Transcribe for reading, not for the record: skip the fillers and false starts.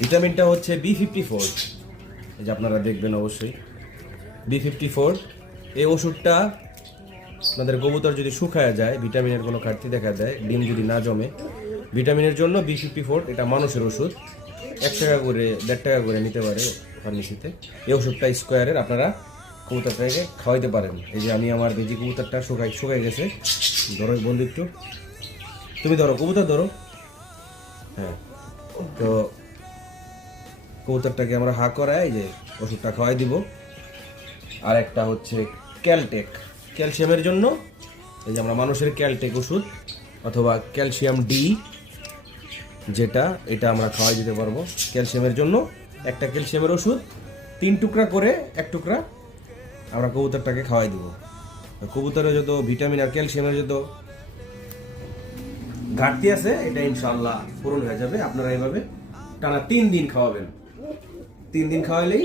ভিটামিনটা হচ্ছে B54, এই যে আপনারা দেখবেন অবশ্যই B54। এই ওষুধটা আপনাদের কবুতর যদি শুকায় যায়, ভিটামিনের কোনো ঘাটতি দেখা দেয়, ডিম যদি না জমে, ভিটামিনের জন্য B54 এটা মানুষের ওষুধ। 1 টাকা করে 1.5 টাকা করে নিতে পারে ফার্মেসিতে। এই ওষুধটা স্কোয়ারের, আপনারা কবুতরটাকে খাওয়াইতে পারেন। এই যে আমি আমার বেজি কবুতরটা শুকাই গেছে, ধরো বন্ধু একটু, তুমি ধরো কবুতর ধরো, হ্যাঁ। তো কবুতরটাকে আমরা হা করায় এই যে ওষুধটা খাওয়াই দিব। আর একটা হচ্ছে ক্যালটেক, ক্যালসিয়ামের জন্য। এই যে আমরা মানুষের ক্যালটেক ওষুধ অথবা ক্যালসিয়াম ডি, যেটা এটা আমরা খাওয়াই দিতে পারবো ক্যালসিয়ামের জন্য। একটা ক্যালসিয়ামের ওষুধ 3 টুকরা করে 1 টুকরা আমরা কবুতরটাকে খাওয়াই দিব। কবুতরের যত ভিটামিন আর ক্যালসিয়ামের যত ঘাটতি আছে এটা ইনশাআল্লাহ পূরণ হয়ে যাবে। আপনারা এইভাবে টানা 3 দিন খাওয়াবেন, 3 দিন খাওয়াইলেই